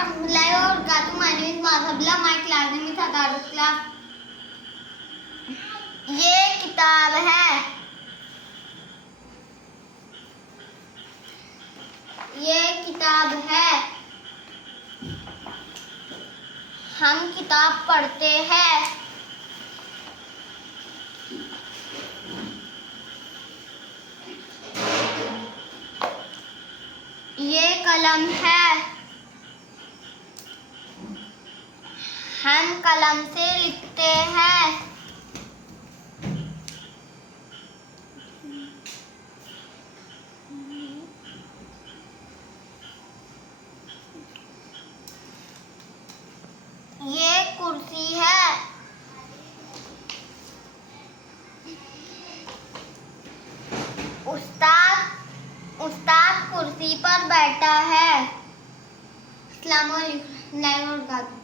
warahmatullahi wabarakatuh. My name is Mazhabla. My class name is Tadarus class. ये किताब है, ये किताब है। हम किताब पढ़ते हैं। ये कलम है, हम कलम से लिखते हैं। ये कुर्सी है, उस्ताद कुर्सी पर बैठा है। अस्सलाम वालेकुम।